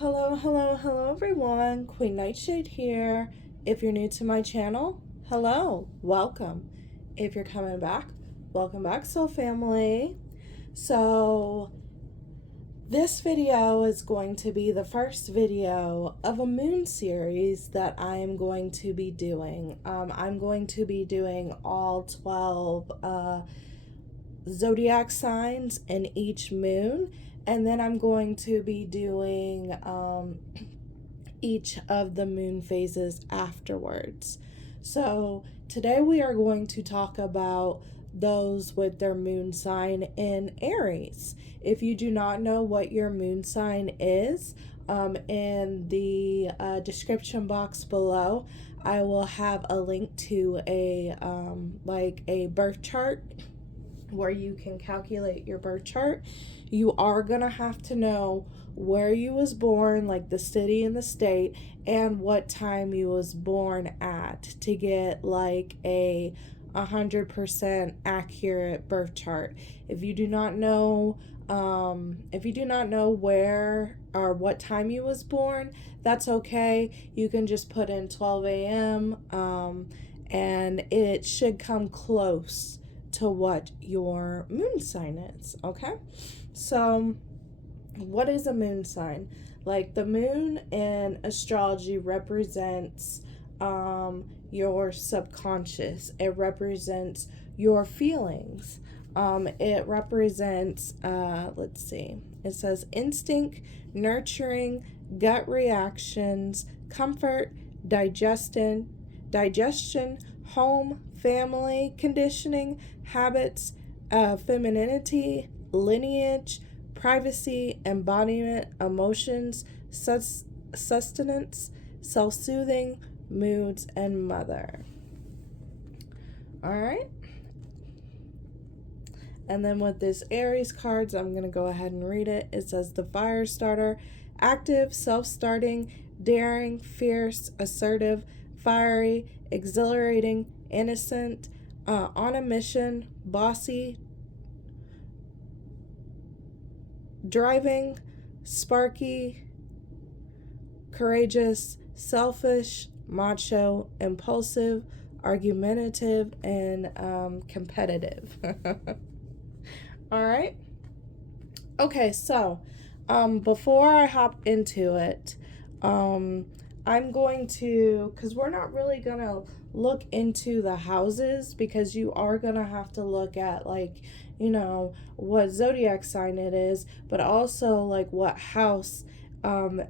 Hello everyone. Queen Nightshade here. If you're new to my channel, hello, welcome. If you're coming back, welcome back, soul family. So this video is going to be the first video of a moon series that I am going to be doing. I'm going to be doing all 12 zodiac signs in each moon. And then I'm going to be doing each of the moon phases afterwards. So today we are going to talk about those with their moon sign in Aries. If you do not know what your moon sign is, in the description box below, I will have a link to a birth chart where you can calculate your birth chart. You are going to have to know where you was born, like the city and the state, and what time you was born at to get like a 100% accurate birth chart. If you do not know where or what time you was born, that's okay. You can just put in 12 a.m. And it should come close to what your moon sign is, okay? So what is a moon sign? Like, the moon in astrology represents your subconscious. It represents your feelings. It represents, let's see, it says instinct, nurturing, gut reactions, comfort, digestion, home, family, conditioning, habits, femininity, lineage, privacy, embodiment, emotions, sustenance, self-soothing, moods, and mother. All right. And then with this Aries cards, I'm going to go ahead and read it. It says the fire starter, active, self-starting, daring, fierce, assertive, fiery, exhilarating, innocent, on a mission, bossy, driving, sparky, courageous, selfish, macho, impulsive, argumentative, and competitive. All right. Okay, so before I hop into it, I'm going to, because we're not really going to look into the houses, because you are going to have to look at, like, you know, what zodiac sign it is, but also like what house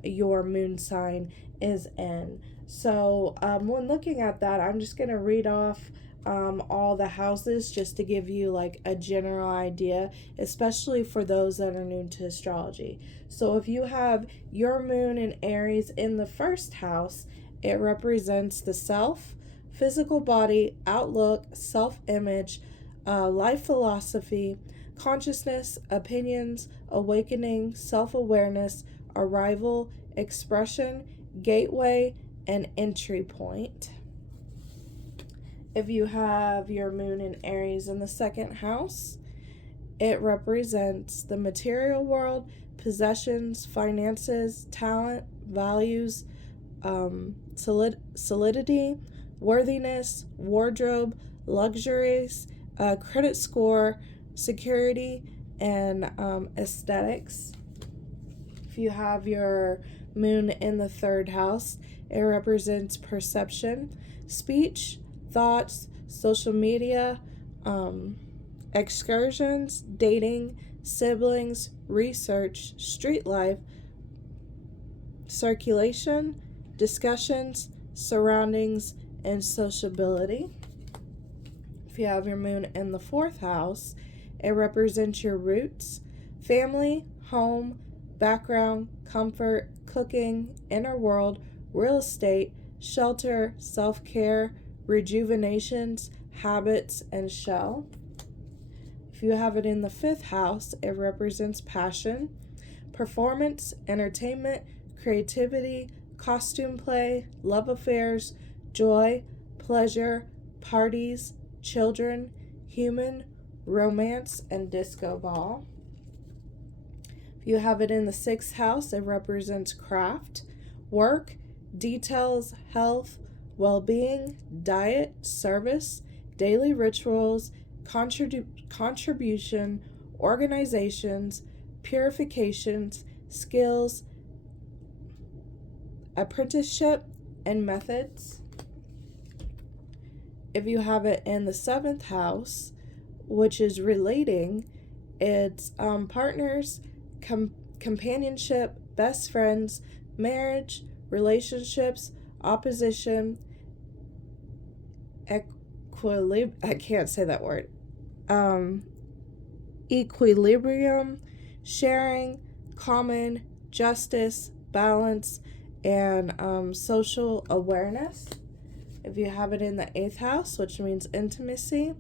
your moon sign is in. So when looking at that, I'm just going to read off all the houses just to give you like a general idea, especially for those that are new to astrology. So if you have your moon in Aries in the first house, it represents the self, physical body, outlook, self-image, life philosophy, consciousness, opinions, awakening, self-awareness, arrival, expression, gateway, and entry point. If you have your moon in Aries in the second house, it represents the material world, possessions, finances, talent, values, solidity, worthiness, wardrobe, luxuries, credit score, security, and aesthetics. If you have your moon in the third house, it represents perception, speech, thoughts, social media, excursions, dating, siblings, research, street life, circulation, discussions, surroundings, and sociability. If you have your moon in the fourth house, it represents your roots, family, home, background, comfort, cooking, inner world, real estate, shelter, self-care, rejuvenations, habits, and shell. If you have it in the fifth house, it represents passion, performance, entertainment, creativity, costume play, love affairs, joy, pleasure, parties, children, human, romance, and disco ball. If you have it in the 6th house, it represents craft, work, details, health, well-being, diet, service, daily rituals, contribution, organizations, purifications, skills, apprenticeship, and methods. If you have it in the 7th house, which is relating, it's partners, companionship, best friends, marriage, relationships, opposition, I can't say that word. Equilibrium, sharing, common, justice, balance, and social awareness. If you have it in the 8th house, which means intimacy,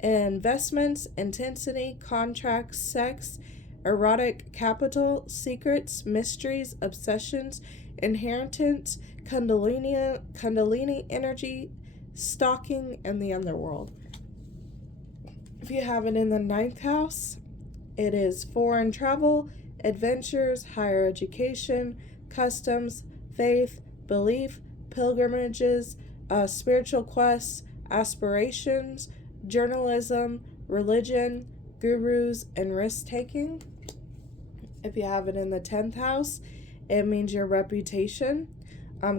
investments, intensity, contracts, sex, erotic capital, secrets, mysteries, obsessions, inheritance, kundalini energy, stalking, and the underworld. If you have it in the 9th house, it is foreign travel, adventures, higher education, customs, faith, belief, pilgrimages, spiritual quests, aspirations, journalism, religion, gurus, and risk-taking. If you have it in the 10th house, it means your reputation,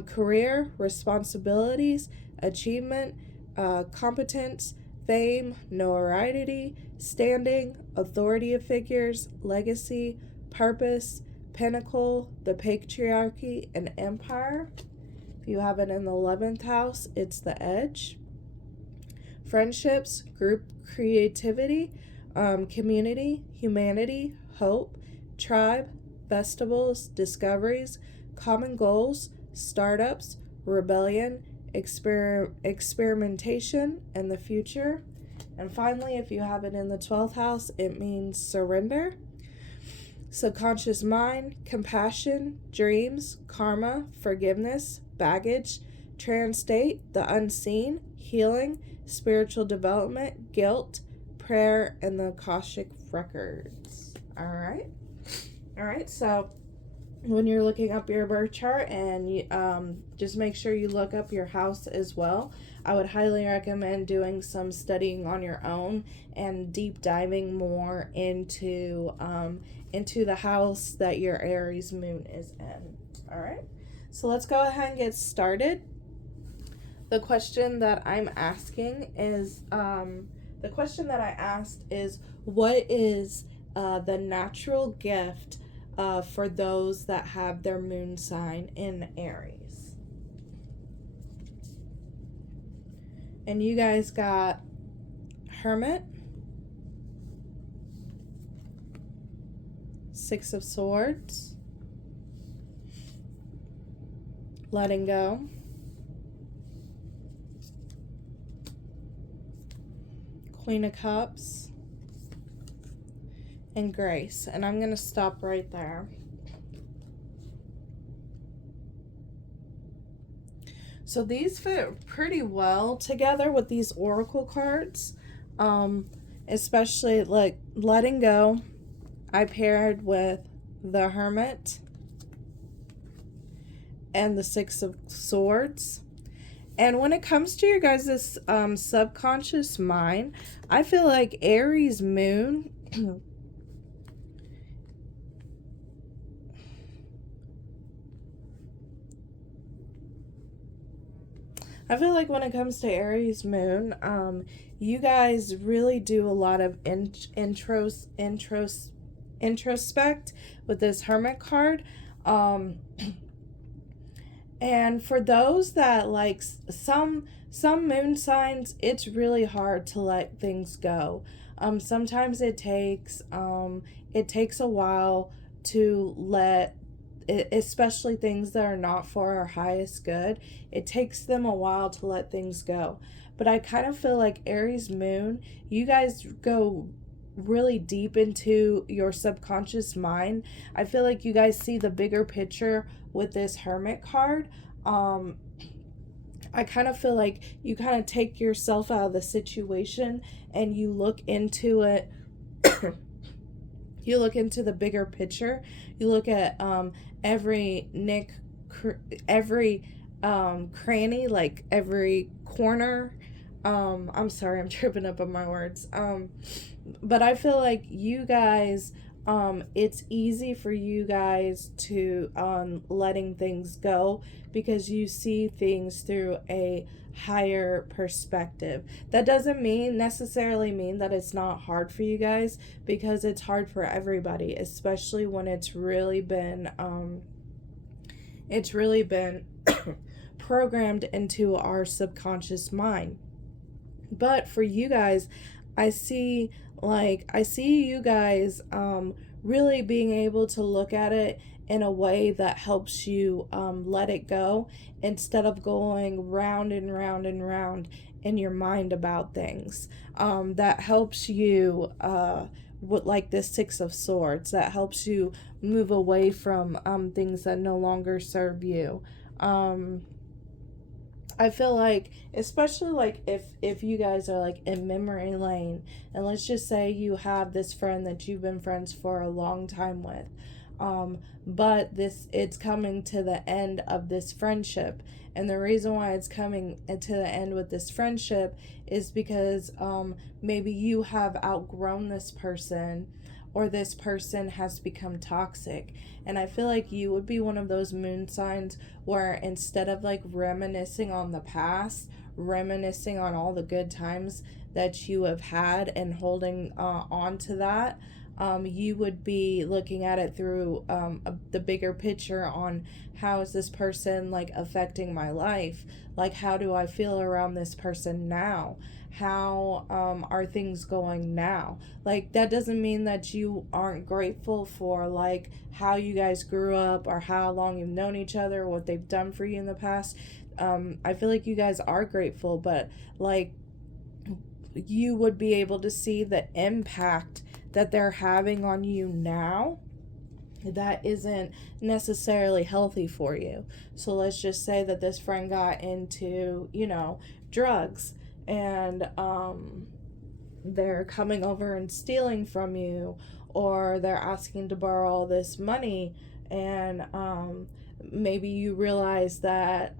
career, responsibilities, achievement, competence, fame, notoriety, standing, authority of figures, legacy, purpose, pinnacle, the patriarchy, and empire. If you have it in the 11th house, it's the edge. Friendships, group creativity, community, humanity, hope, tribe, festivals, discoveries, common goals, startups, rebellion, experimentation, and the future. And finally, if you have it in the 12th house, it means surrender, subconscious mind, compassion, dreams, karma, forgiveness, baggage, trance state, the unseen, healing, spiritual development, guilt, prayer, and the Akashic records. All right, so when you're looking up your birth chart, and you, just make sure you look up your house as well. I would highly recommend doing some studying on your own and deep diving more into the house that your Aries moon is in. All right, so let's go ahead and get started. The question that I'm asking is, the question that I asked is, what is the natural gift for those that have their moon sign in Aries? And you guys got Hermit, 6 of Swords, letting go, Queen of Cups, and Grace. And I'm going to stop right there. So these fit pretty well together with these oracle cards, especially like letting go. I paired with the Hermit and the 6 of Swords. And when it comes to your guys' subconscious mind, I feel like Aries moon I feel like when it comes to Aries moon, you guys really do a lot of introspect with this Hermit card. And for those that like some moon signs, it's really hard to let things go. Sometimes it takes a while to let, especially things that are not for our highest good, it takes them a while to let things go. But I kind of feel like Aries moon, you guys go really deep into your subconscious mind. I feel like you guys see the bigger picture with this Hermit card. I kind of feel like you kind of take yourself out of the situation and you look into it You look into the bigger picture. You look at every nick, every cranny, like every corner. I'm sorry, I'm tripping up on my words. But I feel like you guys, it's easy for you guys to letting things go because you see things through a higher perspective. That doesn't necessarily mean that it's not hard for you guys, because it's hard for everybody, especially when it's really been programmed into our subconscious mind. But for you guys, I see you guys really being able to look at it in a way that helps you let it go, instead of going round and round and round in your mind about things. That helps you with, like, this Six of Swords, that helps you move away from things that no longer serve you. I feel like, especially like if you guys are like in memory lane, and let's just say you have this friend that you've been friends for a long time with, but it's coming to the end of this friendship, and the reason why it's coming to the end with this friendship is because maybe you have outgrown this person, or this person has become toxic. And I feel like you would be one of those moon signs where, instead of like reminiscing on the past, reminiscing on all the good times that you have had and holding on to that, you would be looking at it through the bigger picture on, how is this person like affecting my life? Like, how do I feel around this person now? How are things going now? Like, that doesn't mean that you aren't grateful for like how you guys grew up, or how long you've known each other, what they've done for you in the past. I feel like you guys are grateful, but like, you would be able to see the impact that they're having on you now that isn't necessarily healthy for you. So let's just say that this friend got into, drugs, and they're coming over and stealing from you, or they're asking to borrow all this money, and maybe you realize that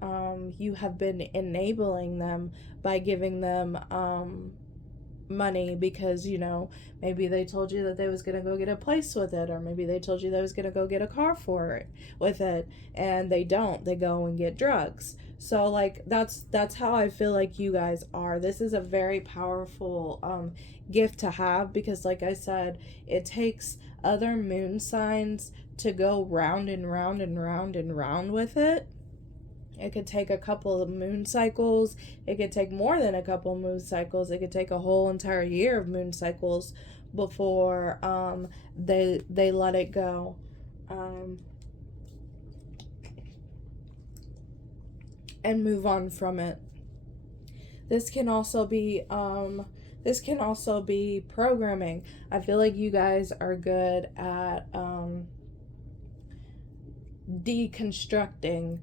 you have been enabling them by giving them money, because maybe they told you that they was gonna go get a place with it, or maybe they told you they was gonna go get a car for it with it, and they go and get drugs. So like, that's how I feel like you guys are. This is a very powerful gift to have, because like I said, it takes other moon signs to go round and round and round and round with it. It could take a couple of moon cycles. It could take more than a couple moon cycles. It could take a whole entire year of moon cycles before they let it go. And move on from it. This can also be programming. I feel like you guys are good at deconstructing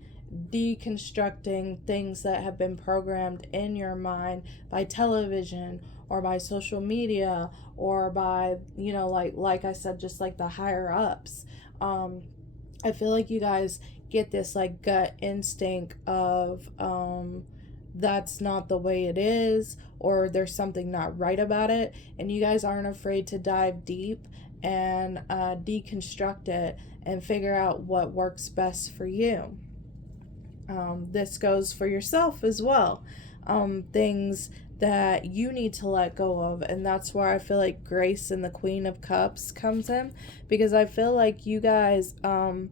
things that have been programmed in your mind by television, or by social media, or by like I said, just like the higher ups. I feel like you guys get this like gut instinct of that's not the way it is, or there's something not right about it, and you guys aren't afraid to dive deep and deconstruct it and figure out what works best for you. This goes for yourself as well. Things that you need to let go of, and that's where I feel like Grace and the Queen of Cups comes in, because I feel like you guys to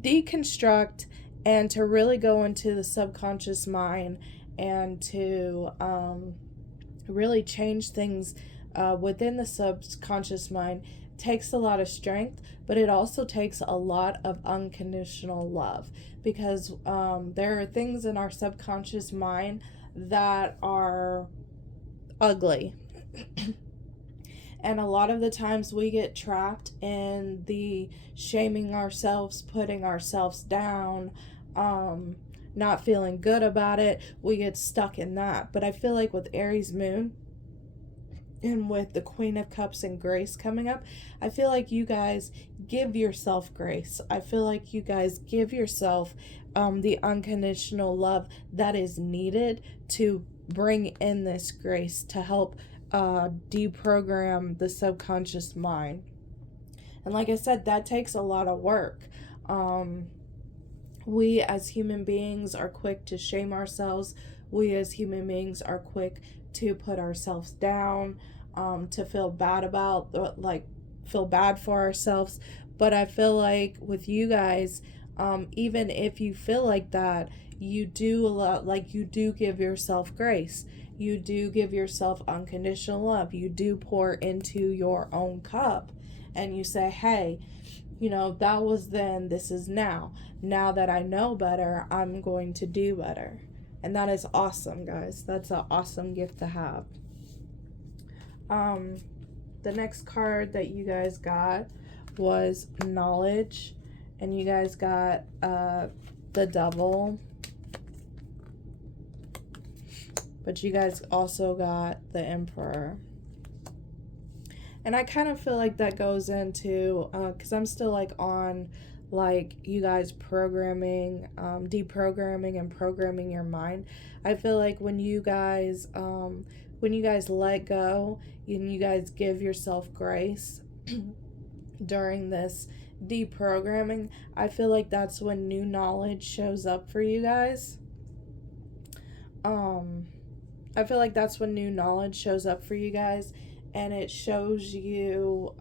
deconstruct and to really go into the subconscious mind, and to really change things within the subconscious mind takes a lot of strength, but it also takes a lot of unconditional love, because there are things in our subconscious mind that are ugly. And a lot of the times we get trapped in the shaming ourselves, putting ourselves down, not feeling good about it. We get stuck in that. But I feel like with Aries moon, And with the Queen of Cups and grace coming up, I feel like you guys give yourself grace. I feel like you guys give yourself the unconditional love that is needed to bring in this grace to help deprogram the subconscious mind. And like I said, that takes a lot of work. We as human beings are quick to shame ourselves. We as human beings are quick to put ourselves down, to feel bad feel bad for ourselves. But I feel like with you guys, even if you feel like that, you do give yourself grace. You do give yourself unconditional love. You do pour into your own cup and you say, hey, that was then, this is now. Now that I know better, I'm going to do better. And that is awesome, guys. That's an awesome gift to have. The next card that you guys got was knowledge. And you guys got the devil. But you guys also got the emperor. And I kind of feel like that goes into, because I'm still on you guys programming, deprogramming and programming your mind. I feel like when you guys let go and you guys give yourself grace during this deprogramming, I feel like that's when new knowledge shows up for you guys. I feel like that's when new knowledge shows up for you guys, and it shows you,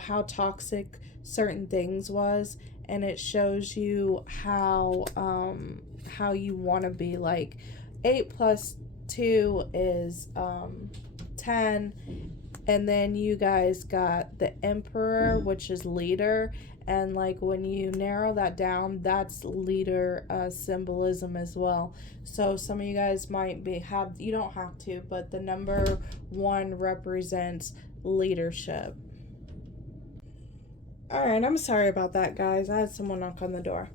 how toxic certain things was, and it shows you how you want to be. 8 plus 2 is 10, and then you guys got the emperor, which is leader, and when you narrow that down, that's leader symbolism as well. So some of you guys might you don't have to, but the number 1 represents leadership. Alright, I'm sorry about that, guys. I had someone knock on the door.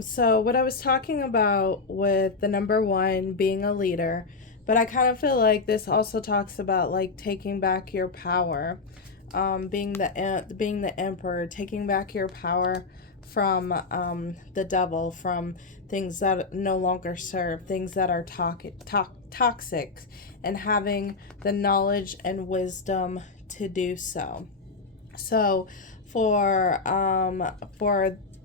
So what I was talking about with the number 1 being a leader, but I kind of feel like this also talks about taking back your power, being the emperor, taking back your power from the devil, from things that no longer serve, things that are toxic, and having the knowledge and wisdom to do so. So for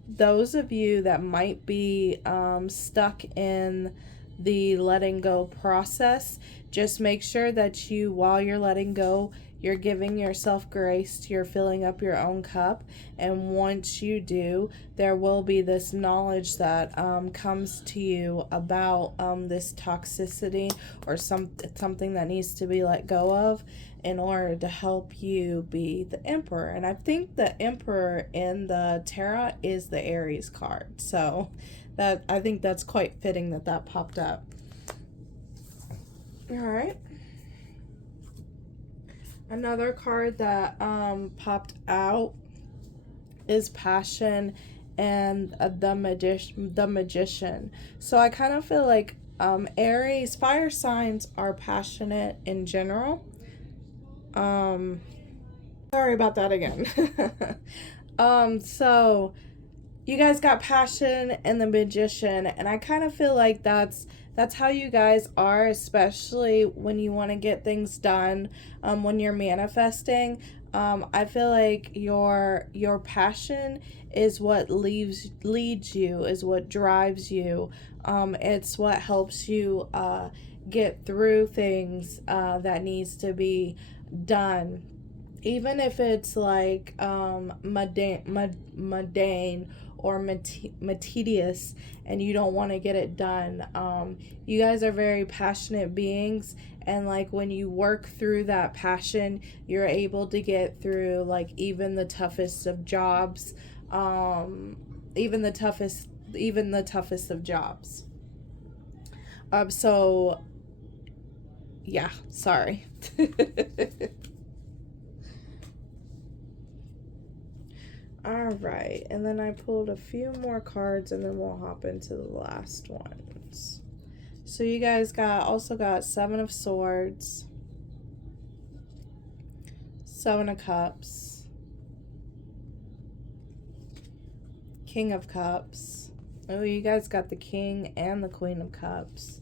those of you that might be stuck in the letting go process, just make sure that while you're letting go, you're giving yourself grace, you're filling up your own cup, and once you do, there will be this knowledge that comes to you about this toxicity or something that needs to be let go of in order to help you be the emperor. And I think the emperor in the tarot is the Aries card, so I think that's quite fitting that popped up. All right. Another card that popped out is passion and the magician. So I kind of feel like Aries, fire signs are passionate in general. Sorry about that again. So you guys got passion and the magician, and I kind of feel like that's how you guys are, especially when you want to get things done, when you're manifesting. I feel like your passion is what leads you, is what drives you. It's what helps you get through things that needs to be done. Even if it's mundane or tedious and you don't want to get it done, you guys are very passionate beings, and when you work through that passion, you're able to get through even the toughest of jobs, even the toughest of jobs. So yeah, sorry. All right, and then I pulled a few more cards and then we'll hop into the last ones. So you guys also got Seven of Swords, Seven of Cups, King of Cups. Oh, you guys got the King and the Queen of Cups,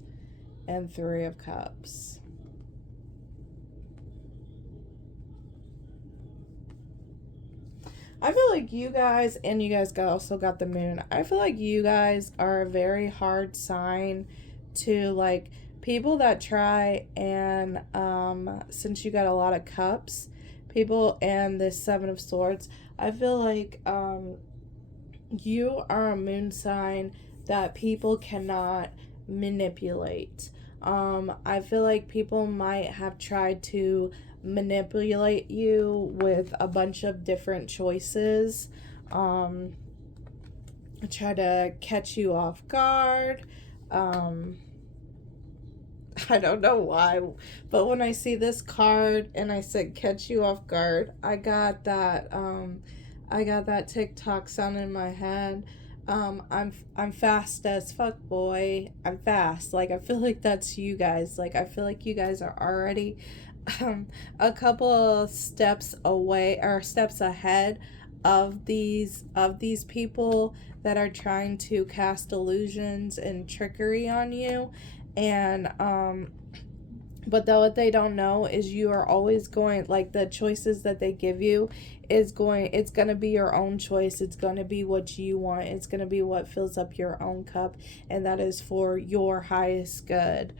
and Three of Cups. I feel like you guys, and you guys also got the Moon. I feel like you guys are a very hard sign to, like, people that try and, since you got a lot of cups, people, and this Seven of Swords, I feel like, you are a moon sign that people cannot manipulate. I feel like people might have tried to manipulate you with a bunch of different choices, try to catch you off guard. I don't know why, but when I see this card and I said catch you off guard, I got that TikTok sound in my head. I'm fast as fuck, boy. I'm fast. Like, I feel like that's you guys. Like, I feel like you guys are already a couple of steps away, or steps ahead of these people that are trying to cast illusions and trickery on you. And but what they don't know is you are always going, like, the choices that they give you it's going to be your own choice. It's going to be what you want. It's going to be what fills up your own cup, and that is for your highest good.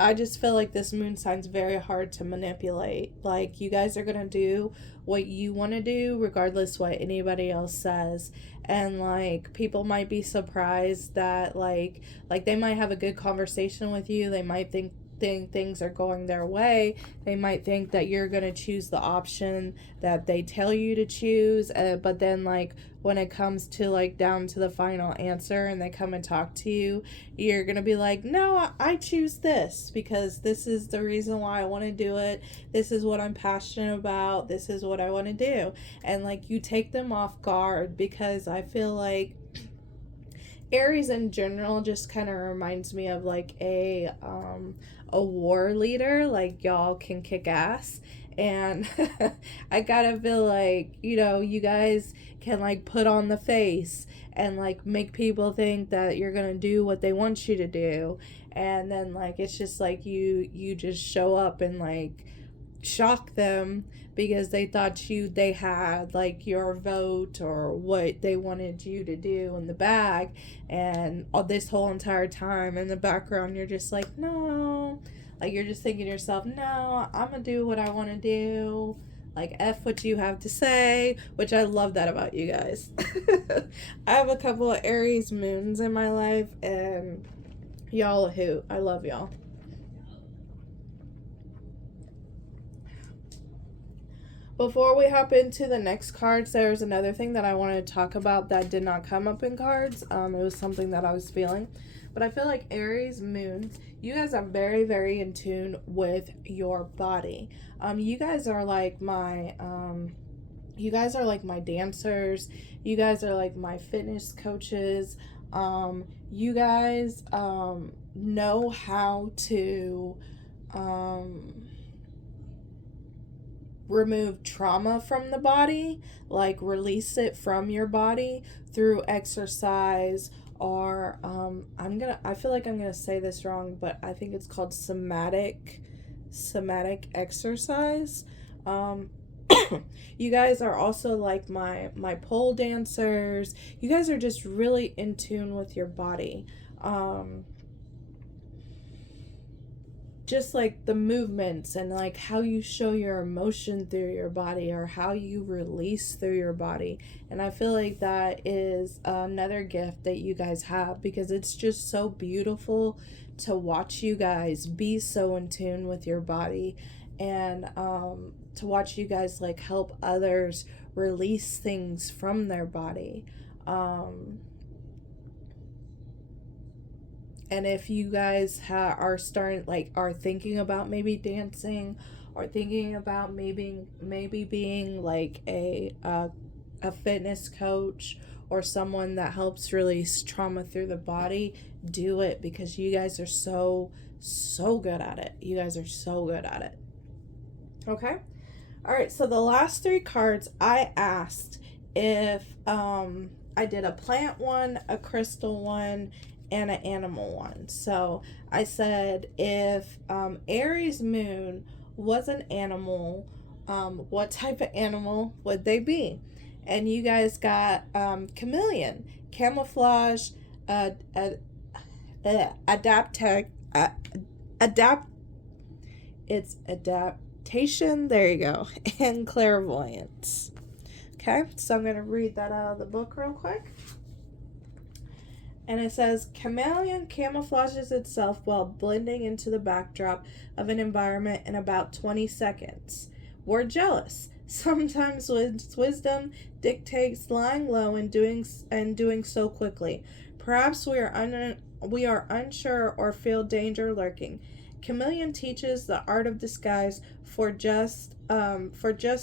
I just feel like this moon sign's very hard to manipulate. Like, you guys are going to do what you want to do regardless what anybody else says. And, like, people might be surprised that, like they might have a good conversation with you. They might think things are going their way. They might think that you're going to choose the option that they tell you to choose. But then, like, when it comes to, like, down to the final answer and they come and talk to you, you're going to be like, no, I choose this because this is the reason why I want to do it. This is what I'm passionate about. This is what I want to do. And, like, you take them off guard, because I feel like Aries in general just kind of reminds me of, like, a war leader. Like, y'all can kick ass. And I gotta feel like, you guys can, like, put on the face and, like, make people think that you're gonna do what they want you to do. And then, like, it's just like you just show up and, like, shock them because they thought they had, like, your vote or what they wanted you to do in the bag. And all this whole entire time in the background, you're just like, no. Like, you're just thinking to yourself, no, I'm gonna do what I want to do. Like, F what you have to say, which I love that about you guys. I have a couple of Aries moons in my life, and y'all a hoot. I love y'all. Before we hop into the next cards, there's another thing that I wanted to talk about that did not come up in cards. It was something that I was feeling. But I feel like Aries moon, you guys are very, very in tune with your body. You guys are like my dancers. You guys are like my fitness coaches. You guys know how to remove trauma from the body, like release it from your body through exercise, or I feel like I'm gonna say this wrong, but I think it's called somatic exercise. You guys are also like my pole dancers. You guys are just really in tune with your body. Just like the movements and like how you show your emotion through your body, or how you release through your body. And I feel like that is another gift that you guys have, because it's just so beautiful to watch you guys be so in tune with your body, and to watch you guys like help others release things from their body. And if you guys are thinking about maybe dancing, or thinking about maybe being like a a fitness coach or someone that helps release trauma through the body, do it, because you guys are so good at it. You guys are so good at it. Okay? All right, so the last 3 cards, I asked if I did a plant one, a crystal one, and an animal one. So I said if Aries moon was an animal, what type of animal would they be? And you guys got chameleon, camouflage, adaptation, there you go, and clairvoyance. Okay, so I'm going to read that out of the book real quick. And it says, chameleon camouflages itself while blending into the backdrop of an environment in about 20 seconds. We're jealous. Sometimes wisdom dictates lying low and doing so quickly. Perhaps we are unsure or feel danger lurking. Chameleon teaches the art of disguise for just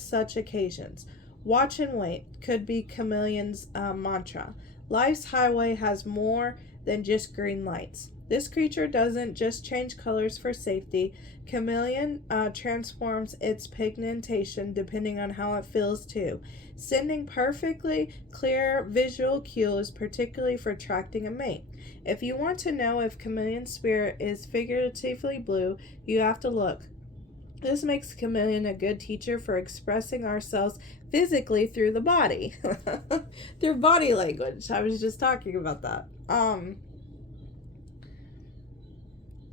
such occasions. Watch and wait could be chameleon's mantra. Life's highway has more than just green lights. This creature doesn't just change colors for safety. Chameleon transforms its pigmentation depending on how it feels too, sending perfectly clear visual cues, particularly for attracting a mate. If you want to know if chameleon spirit is figuratively blue, you have to look. This makes chameleon a good teacher for expressing ourselves physically through the body. Through body language. I was just talking about that.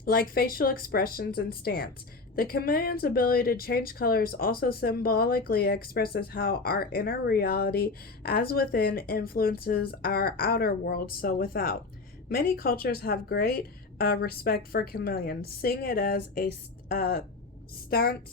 Like facial expressions and stance. The chameleon's ability to change colors also symbolically expresses how our inner reality, as within, influences our outer world, so without. Many cultures have great respect for chameleons, seeing it as a staunch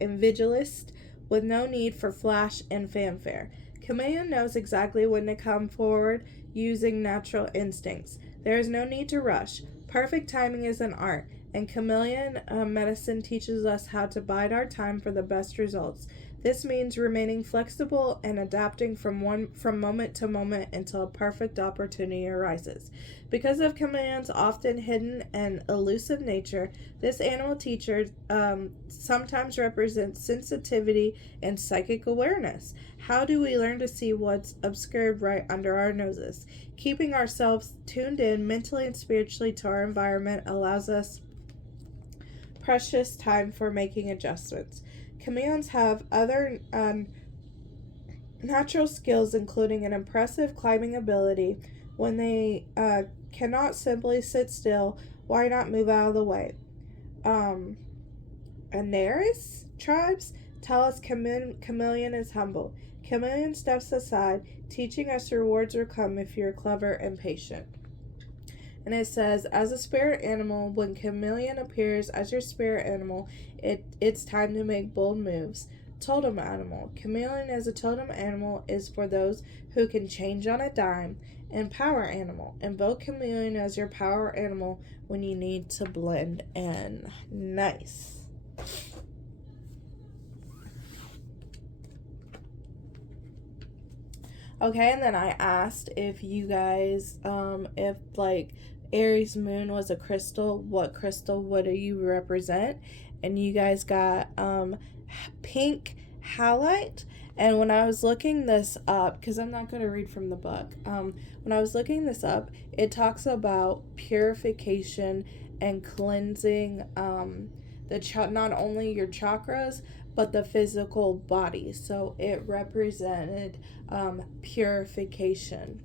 individualist with no need for flash and fanfare. Chameleon knows exactly when to come forward using natural instincts. There is no need to rush. Perfect timing is an art, and chameleon medicine teaches us how to bide our time for the best results. This means remaining flexible and adapting from moment to moment until a perfect opportunity arises. Because of chameleon's often hidden and elusive nature, this animal teacher sometimes represents sensitivity and psychic awareness. How do we learn to see what's obscured right under our noses? Keeping ourselves tuned in mentally and spiritually to our environment allows us precious time for making adjustments. Chameleons have other natural skills, including an impressive climbing ability. When they cannot simply sit still, why not move out of the way? ARIES tribes tell us chameleon is humble. Chameleon steps aside, teaching us rewards will come if you're clever and patient. And it says, as a spirit animal, when chameleon appears as your spirit animal, it's time to make bold moves. Totem animal. Chameleon as a totem animal is for those who can change on a dime. And power animal. Invoke chameleon as your power animal when you need to blend in. Nice. Okay, and then I asked if you guys, if like Aries moon was a crystal, what crystal would you represent? And you guys got pink halite. And when I was looking this up, because I'm not going to read from the book, when I was looking this up, it talks about purification and cleansing not only your chakras, but the physical body. So it represented purification.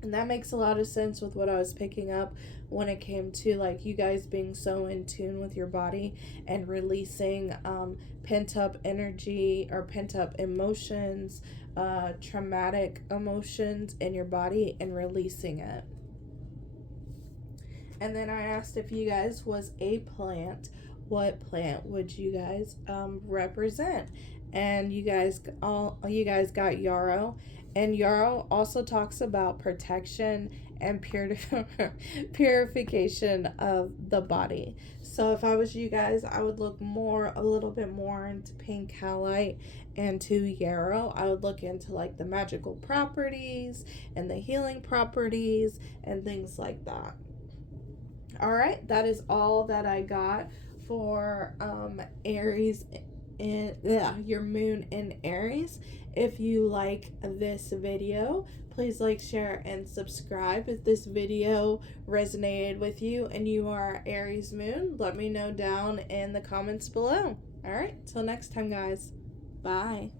And that makes a lot of sense with what I was picking up when it came to like you guys being so in tune with your body and releasing pent up energy or pent up emotions, traumatic emotions in your body and releasing it. And then I asked if you guys was a plant, what plant would you guys represent? And you guys got yarrow. And yarrow also talks about protection and purification of the body. So if I was you guys, I would look a little bit more into pink howlite and to yarrow. I would look into like the magical properties and the healing properties and things like that. All right, that is all that I got for Aries in your moon in Aries. If you like this video, please like, share, and subscribe. If this video resonated with you and you are Aries moon, let me know down in the comments below. All right, till next time, guys. Bye.